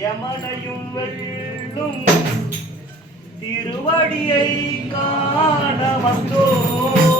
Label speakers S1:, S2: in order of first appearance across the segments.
S1: யமனையும் வெள்ளும் திருவடியை காண வந்தோம்.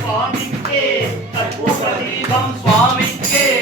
S1: சுவாமிக்கே. தற்பூ பிரதீபம் சுவாமிக்கே.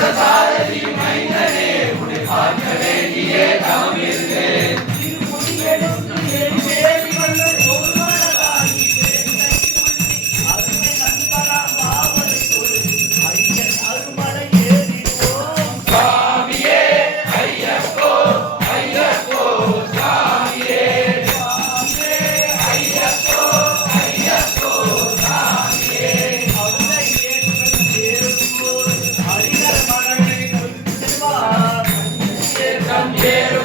S1: Sanjay, get Dam, Candeeiro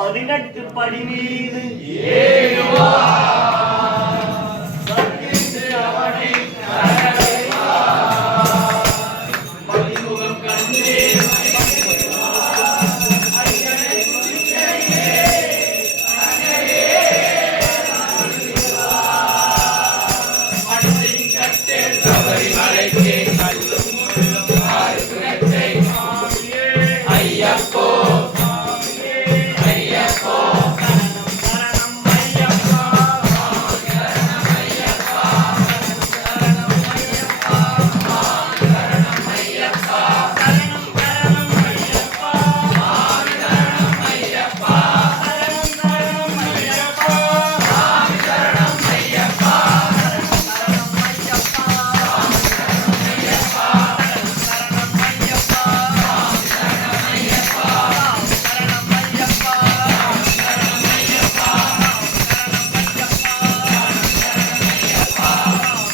S1: பதினெட்டு படி மீது Ayako